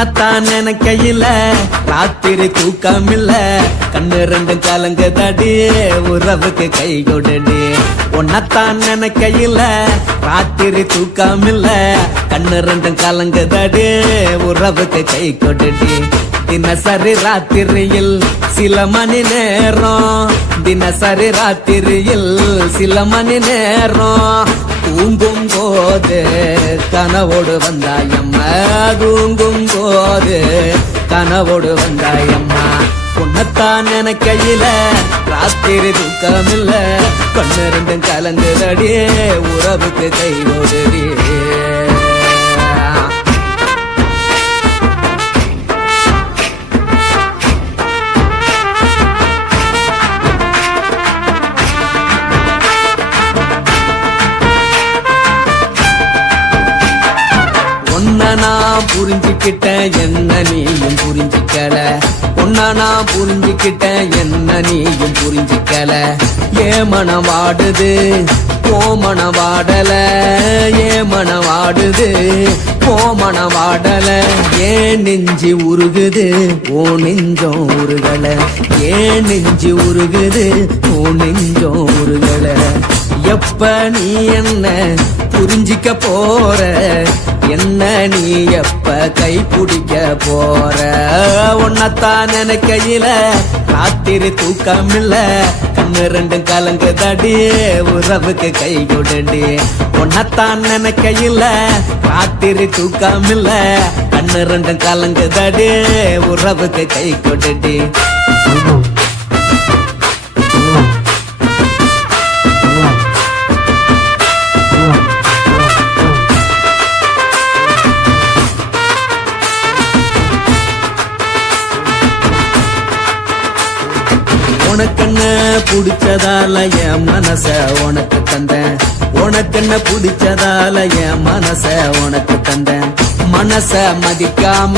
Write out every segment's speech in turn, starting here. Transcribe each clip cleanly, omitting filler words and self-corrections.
உன்னத்தான் நினைக்கையில ராத்திரி தூக்கமில்ல கண்ணு ரெண்டும் கலங்குதடி உறவுக்கு கை கொடுடி உன்னத்தான் நினைக்கையில ராத்திரி தூக்கமில்ல கண்ணு ரெண்டும் கலங்குதடி உறவுக்கு கை கொடுடி தினசரி ராத்திரியில் சில மணி நேரம் தினசரி ராத்திரியில் சில மணி நேரம் தூங்கும் போது கனவோடு வந்தாயம்மா தூங்கும் போது கனவோடு வந்தாயம்மா உன்னத்தான் நினைக்கையில ராத்திரி தூக்கமில்ல கண்ணு ரெண்டும் கலங்குதடி உறவுக்கு கை ஓடுடி நான் புரிஞ்சுக்கிட்டேன் என்ன நீயும் புரிஞ்சுக்கல உன்ன நான் புரிஞ்சுக்கிட்டேன் என்ன நீயும் புரிஞ்சுக்கல ஏ மனம் வாடுது ஓ மனம் வாடல ஏ மனம் வாடுது ஓ மனம் வாடல ஏன் நெஞ்சு உருகுது ஓ நெஞ்சம் உருகல ஏன் நெஞ்சு உருகுது ஓ நெஞ்சம் உருகல எப்ப நீ என்ன புரிஞ்சிக்க போற என்ன நீ எப்ப கை பிடிக்க போற உன்னத்தான் நினைக்கையில ராத்திரி தூக்கமில்ல கண்ணு ரெண்டும் கலங்குதடி உறவுக்கு கை கொடுடி உன்னத்தான் நினைக்கையில ராத்திரி தூக்கமில்ல கண்ணு ரெண்டும் கலங்குதடி உறவுக்கு கை கொடுடி உனக்கென்ன பிடிச்சதால என் மனச உனக்கு தந்தேன் உனக்கென்ன பிடிச்சதால என் மனச உனக்கு தந்தேன் மனச மதிக்காம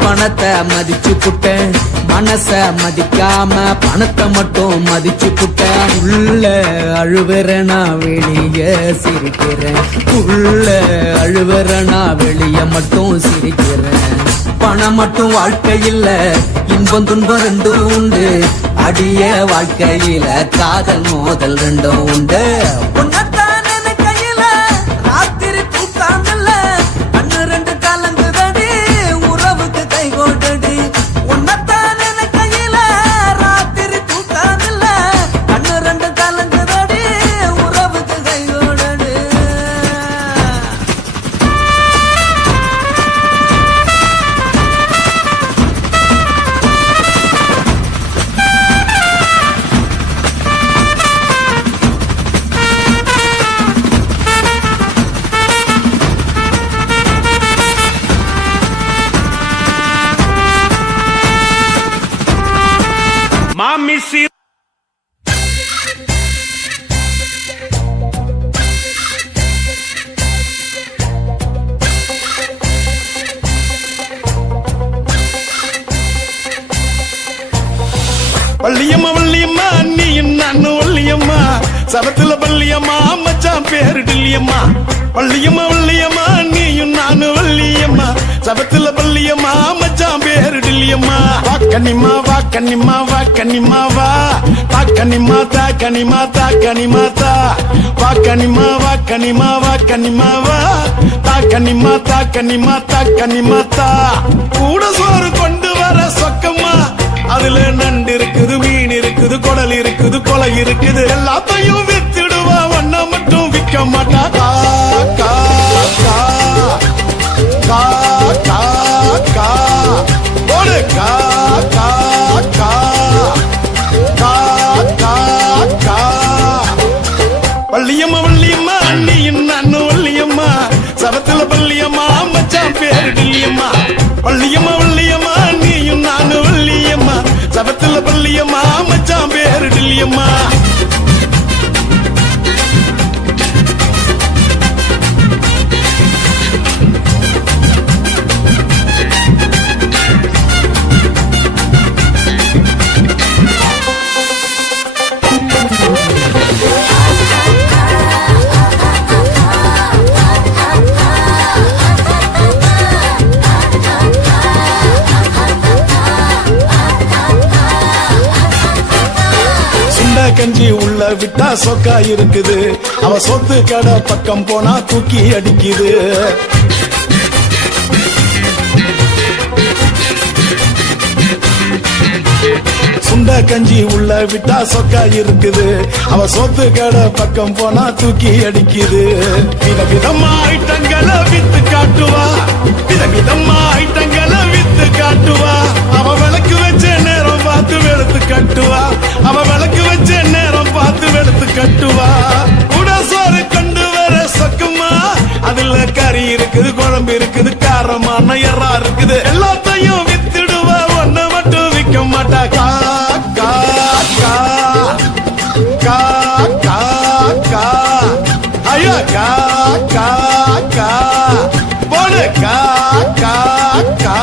பணத்தை மதிச்சு புட்டேன் மனச மதிக்காம பணத்தை மட்டும் மதிச்சு புட்டேன் உள்ள அழுவுற நான் வெளிய சிரிக்கிறேன் உள்ள அழுவுற நான் வெளிய மட்டும் சிரிக்கிறேன் பணம் மட்டும் வாழ்க்கையில் இன்பம் துன்பம் ரெண்டும் உண்டு அடிய வாழ்க்கையில காதல் மோதல் ரெண்டும் உண்டு உன்னத்தான் நினைக்கையில ராத்திரி தூக்கமில்ல கண்ணு ரெண்டு கலங்குதடி உறவுக்கு கை கோட்டடி உன்னத்தான் நினைக்கையில ராத்திரி தூக்கமில்ல கண்ணு ரெண்டு கலங்குதடி உறவுக்கு கை கோட்டடி Mommy see வள்ளியம்மா வள்ளியம்மா நீ நான் வள்ளியம்மா சபத்துல வள்ளியம்மா மச்சான் பேரு டில்லியம்மா வள்ளியம்மா வள்ளியம்மா நீயும் நானு வள்ளியம்மா சபத்துல வள்ளியம்மா மச்சான் பேரு டில்லியம்மா வாக்கனிமா வாக்கனிமா வாக்கனிமா வா தாக்கனிமா தாக்கனிமா தாக்கனிமா தா வாக்கனிமா வாக்கனிமா வாக்கனிமா வா தாக்கனிமா தாக்கனிமா தாக்கனிமா தா கூட சோறு கொண்டு வர சொக்கம்மா அதுல நண்டு இருக்குது மீன் இருக்குது குடல் இருக்குது கொலை இருக்குது எல்லாத்தையும் வித்துடுவா ஒன்ன மட்டும் விற்க மாட்டா கா கா கா கா கா கா போடு கா கா கா கா கா கா வள்ளியம்மா வள்ளியம்மா அண்ணியும் நானு வள்ளியம்மா சபத்துல வள்ளியம்மா மச்சான் பேரு டில்லியம்மா வள்ளியம்மா வள்ளியம்மா நீயும் நானு வள்ளியம்மா சபத்துல வள்ளியம்மா மச்சான் பேரு டில்லியம்மா கஞ்சி உள்ள விட்டா சொக்கா இருக்குது. அவ சொத்து கடை பக்கம் போனா தூக்கி அடிக்குது. சுண்ட கஞ்சி உள்ள விட்டா சொக்கா இருக்குது. அவ சொத்து கடை பக்கம் போனா தூக்கி அடிக்குது. விதவிதமா ஐட்டங்களை வித்து காட்டுவா, விதவிதமா ஐட்டங்களை வித்து காட்டுவா. அவ விளக்கு வச்ச நேரம் பார்த்து வெளுத்து கட்டுவா, அவ விளக்கு வச்ச நேரம் பார்த்து வெளுத்து கட்டுவா. கூட சோறு கொண்டு வர சொக்குமா, அதுல கறி இருக்குது, குழம்பு இருக்குது, காரமான எறா இருக்குது. எல்லாத்தையும் வித்துடுவா, ஒன்ன மட்டும் விற்க மாட்டா. கா கா கா கா கா கா ஐயோ கா கா கா போடு கா கா கா.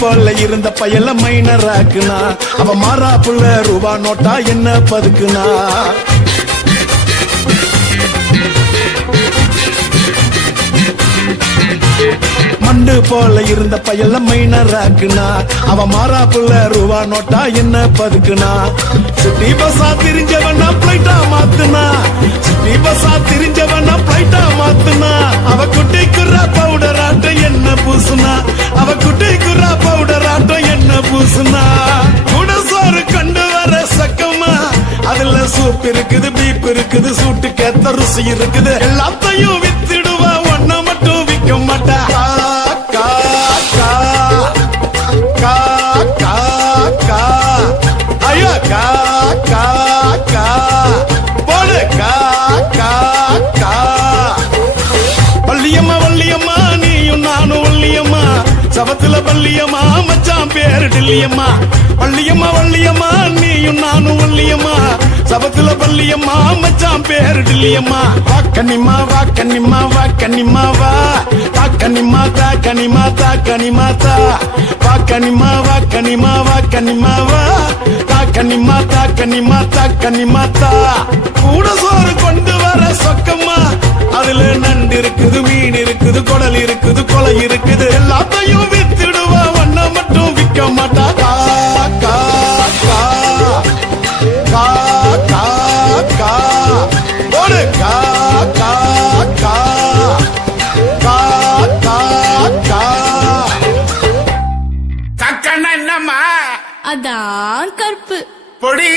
போல இருந்த பயல மைனராக்குனா, அவ மாறா புள்ள ரூபா நோட்டா என்ன பதுக்குனா. மண்டு போல இருந்த பயல மைனராக்குனா, அவ மாறா புள்ள ரூபா நோட்டா என்ன பதுக்குனா. சிட்டி பஸ்ஸா திரிஞ்சவனா பிளைட்டா மாத்துனா, சிட்டி பஸ்ஸா திரிஞ்சவனா பிளைட்டா மாத்துனா. அவ குட்டி குர்ரா பவுடர் ஆட்டம் என்ன பூசுனா, அவ குட்டி குர்ரா பவுடர் ஆட்டம் என்ன பூசுனா. கூட சோறு கொண்டு வர சக்கமா, அதுல சூப் இருக்குது, பீப் இருக்குது, சூட்டு கேத்த ருசி இருக்குது. எல்லாத்தையும் வித்துடுவா, ஒன்ன மட்டும் விற்க மாட்டா. கா கா கா கா கா ஐயோ கா கா கா போடு கா கா கா. வள்ளியம்மா வள்ளியம்மா நீயும் நானும் வள்ளியம்மா, சபத்துல வள்ளியம்மா மச்சான் பேரு டில்லியம்மா. வள்ளியம்மா வள்ளியம்மா நீயும் நானும் வள்ளியம்மா, சபத்துல வள்ளியம்மா மச்சான் பேரு டில்லியம்மா. வா கன்னிமா வா கன்னிமா வா கன்னிமா வா, வா கன்னிமா தா கன்னிமா தா கன்னிமா தா. வா கன்னிமா வா கன்னிமா வா கன்னிமா வா, தா கன்னிமா தா கன்னிமா தா கன்னிமா தா. கூட சோறு கொண்டு வர சொக்கம்மா, அதுல நண்டு இருக்குது, மீன் இருக்குது, குடல் இருக்குது, கொலை இருக்குது. எல்லாத்தையும் வித்துடுவா, ஒன்ன மட்டும் விற்க மாட்டா. கா கா கா கா கா கா போடு கா கா கா கா கா கா. கக்கன்னா என்னம்மா? அதான் கற்பு. பொடி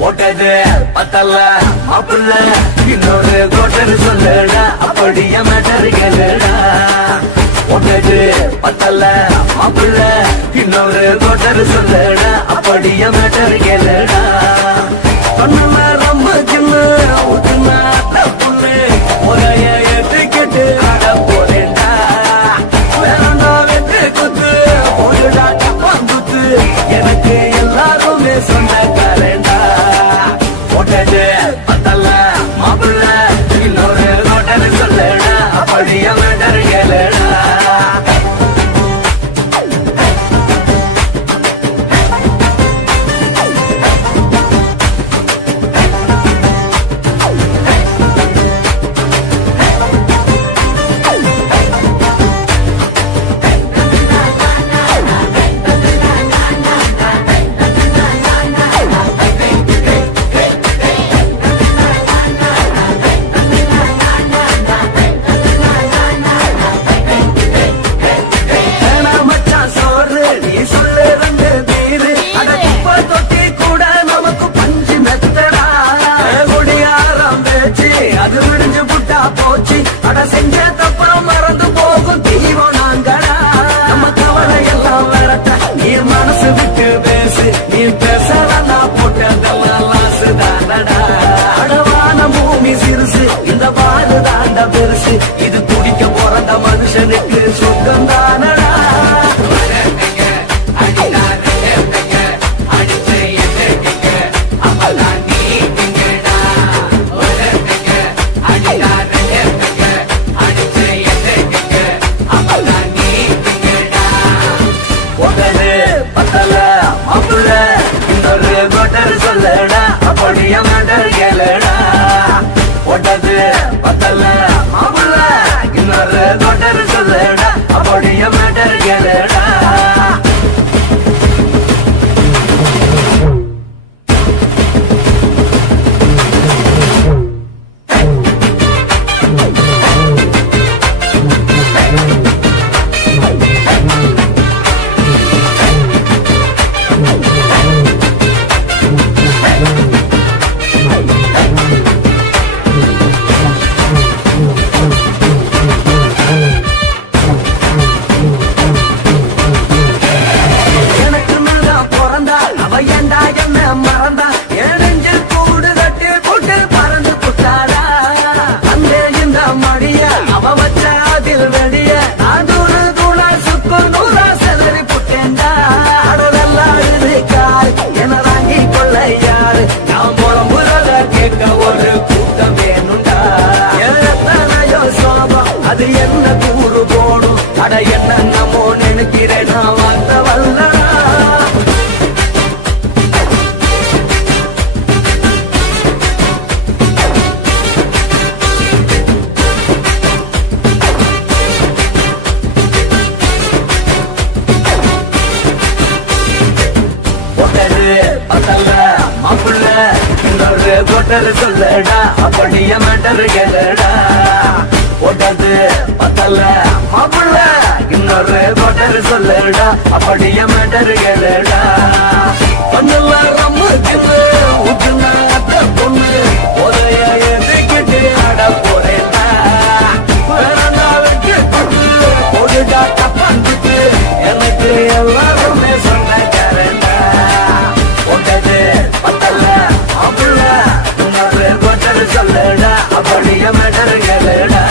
போட்டது பத்தல்ல மாப்பிள்ள, இன்னொரு கோட்டர் சொல்லடா, அப்படியே மேட்டர் கேளுடா. போட்டது பத்தல்ல மாப்பிள்ள, இன்னொரு கோட்டர் சொல்லடா, அப்படியே மேட்டர் கேளுடா. சொன்ன ரொம்ப சின்ன ஊத்துனா புண்ணு, முறைய ஏற்றுக்கிட்டு ஆட போறேன்டா. வேறண்டா வெட்டு குத்து போடுடா குத்து, எனக்கு எல்லாருமே சொன்ன காரண்டா. போட்டது பத்தல்ல மாப்பிள்ள, இன்னொரு கோட்டர் சொல்லடா, அப்படியே மேட்டர் கேளுடா. அது விடிஞ்சு புட்டா போச்சு அட செஞ்ச தப்புறம் மறந்து போகும் தெய்வம் நாங்களா நம்ம கவலை எல்லாம் விரட்ட நீ மனசு விட்டு பேசு நீ பேசலாம் போட்டதெல்லாம் லாசு தானடா அடவான பூமி சிறுசு இந்த பாடு தாண்ட பெருசு இது குடிக்க பிறந்த மனுஷனுக்கு சொர்க்கம் தானடா சொல்லடா அப்படிய மேட்டர் கேளடா ஒட்டது பத்தல மாப்பிள்ள இன்னொரு கொட்டர் சொல்லடா அப்படிய மேட்டர் கேளடா ஒரு கூட்டம் வேணுண்டா எத்தனையோ சோகம் அது என்ன கூறு போடும் அட என்ன நம்மோ நினைக்கிறேன் நான் வார்த்தை வல்லடா மாப்பிள்ள இன்னொரு கொட்டர் சொல்லடா அப்படிய மேட்டர் கேளடா ஒட்டது பத்தல மாப்பிள்ள இன்னொரு கொட்டர் சொல்லடா அப்படிய மேட்டர் கேளடா பொண்ணுல ரம்மு தின்னு ஊத்துனா அத்த பொண்ணு உதய எதுக்கிட்டு ஆட போறேன்டா வேறண்டா வெட்டி கொண்டு போடுடா தப்பாந்துட்டு எனக்கு எல்லாருமே சொந்தக்காரண்டா ஒட்டது பத்தல மாப்பிள்ள இன்னொரு கொட்டர் சொல்லடா அப்படிய மேட்டர் கேளடா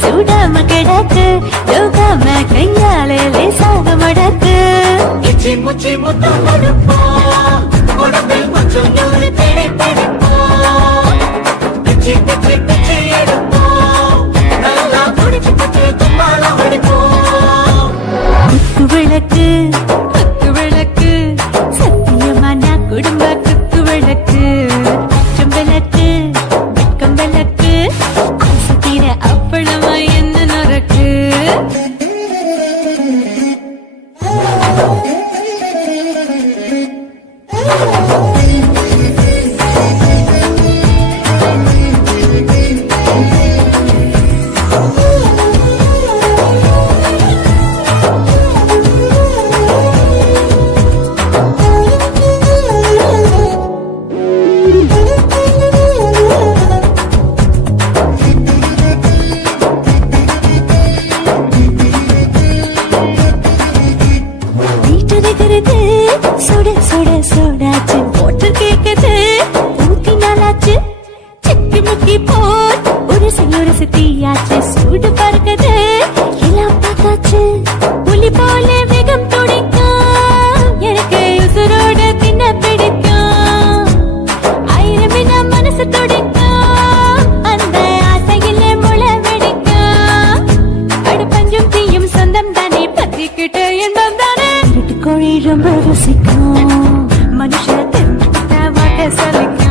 சூடாம கிடக்கு யோகாம கையாலே லேசாக மடக்கு இச்சி முச்சி முத்தம் கொடுப்போம் உடம்பில் கொஞ்சம் நூறு தேடி பிடிப்போம் பிச்சி பிச்சி பிச்சி எடுப்போம் நல்லா குடிச்சு பிச்சு தும்பாலம் அடிப்போம் குத்து விளக்கு சத்தியமான குடும்ப குத்து விளக்கு அச்சம் விளக்கு வெட்கம் விளக்கு ஆசை தீர அப்பளமா என்ன நொறுக்கு போல வேகம் துடிக்கும் எனக்கு உசுரோட தின்ன பிடிக்கும் ஆயிரம் மனசு துடிக்கும் அந்த ஆசையில முளை வெடிக்கும் அடுப்பஞ்சும் தீயும் சொந்தம் தானே பத்திக்கிட்டு இன்பம் தானே கோழி ரொம்ப ருசிக்கும் மனுஷ தெரிஞ்சுக்கிட்ட வாட்ட சலிக்கும்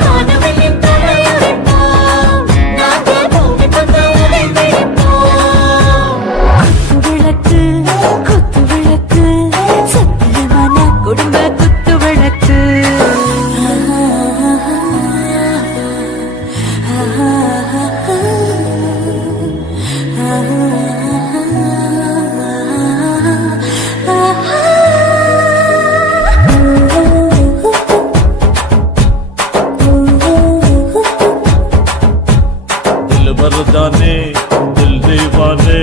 காணவனின் தலையுரைப்போம் நாங்கள் பூமி பந்த உதை பிடிப்போம் குத்து விளக்கு சத்தியமான குடும்ப குத்து விளக்கு दिल भरदाने दिल दीवाने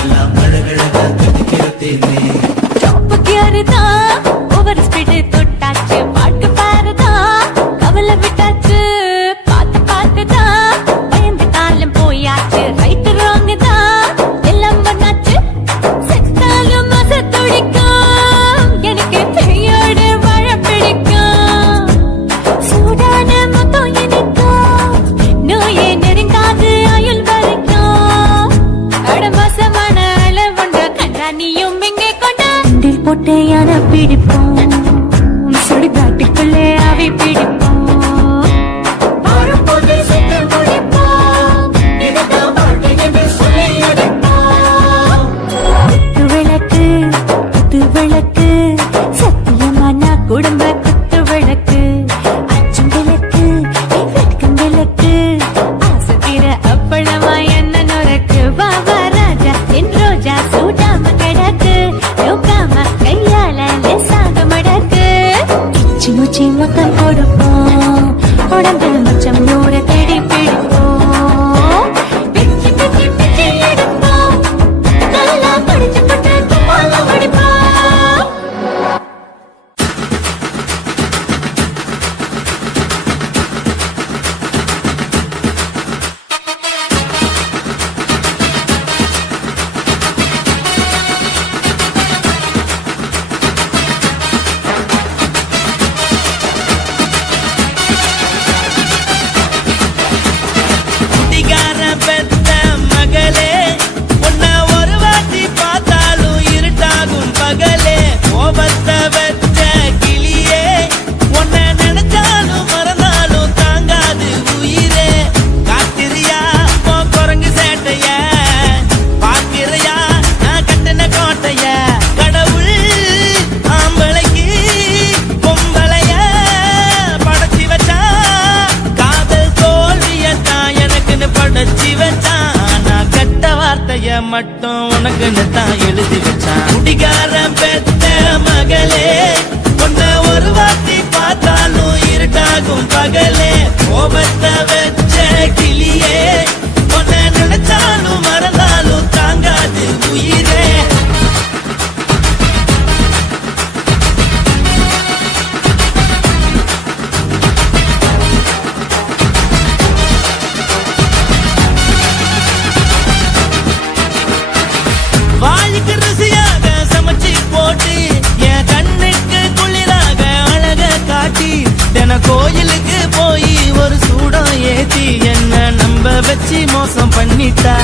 எல்லாம் அழகழகா கட்டிக்கிறதேனே கியாருதா ஓவர் ஸ்பீடு தொட்டாச்சு பாட்டு பாருதா கவலை விட்டாச்சு பார்த்து பார்த்துதா பயந்து காலம் போயாச்சு ரைட்டு ராங் தான் எல்லாம் வந்தாச்சு செத்தாலும் மச துடிக்கும் எனக்கு கையோடு வாழ பிடிக்கும் சூடான மொத்தம் எனக்கும் நோயே நெருங்காது ஆயுள் வரைக்கும் கடமசமான அளவுண்ட கண்டானியும் இங்கே கொண்டா போட்டு யார பிடிப்போம் சுடுகாட்டுக்குள்ளே அவை பிடிப்போம் வரும்போது செத்து முடிப்போம் இதுதான் வாழ்க்கை என்று சொல்லி அடிப்போம் குத்து விளக்கு சத்தியமான குடும்ப குத்து விளக்கு அச்சும் விளக்கு வெட்கம் விளக்கு ஆசை தீர அப்பளமா என்ன நுறக்கு வாவா ராஜா என் ரோஜா சூடாம கிடக்கு யோகாம கையால லேசாக மடக்கு இச்சி முச்சி மொத்தம் கொடுப்போம் உடம்பு மச்சம் நூற தேடி பிடிப்போம் பிச்சி பிச்சி பிச்சி எடுப்போம் நல்லா படிச்சு பட்டு தும்மால படிப்போம் குடிகார பெத்த மகளே உன்னை ஒரு வாட்டி பார்த்தாலும் இருட்டாகும் பகலே கோபத்தை வச்ச கிளியே உன்னை நினைச்சாலும் மறந்தாலும் தாங்காது உயிரே காத்திரியா உன் குரங்கு சேட்டைய பாக்கிறையா நான் கட்டின கோட்டைய கடவுள் ஆம்பளைக்கு பொம்பளைய படைச்சி வச்சா காதல் தோல்வியத்தான் எனக்குன்னு படைச்சி வச்சான் நான் கெட்ட வார்த்தைய மட்டும் உனக்குன்னு தான் எழுதி வச்சான் குடிகார பெத்த மகளே உன்னை ஒரு வாட்டி பார்த்தாலும் இருட்டாகும் பகலே கோபத்தை வச்ச கிளியே உன்னை நினைச்சாலும் மறந்தாலும் தாங்காது உயிரே வாய்க்கு ருசியாக சமைச்சு போட்டு என் கண்ணுக்கு குளிராக அழக காட்டி தின கோயிலுக்கு போய் ஒரு சூடம் ஏத்தி என்ன நம்ப வச்சு மோசம் பண்ணிட்டா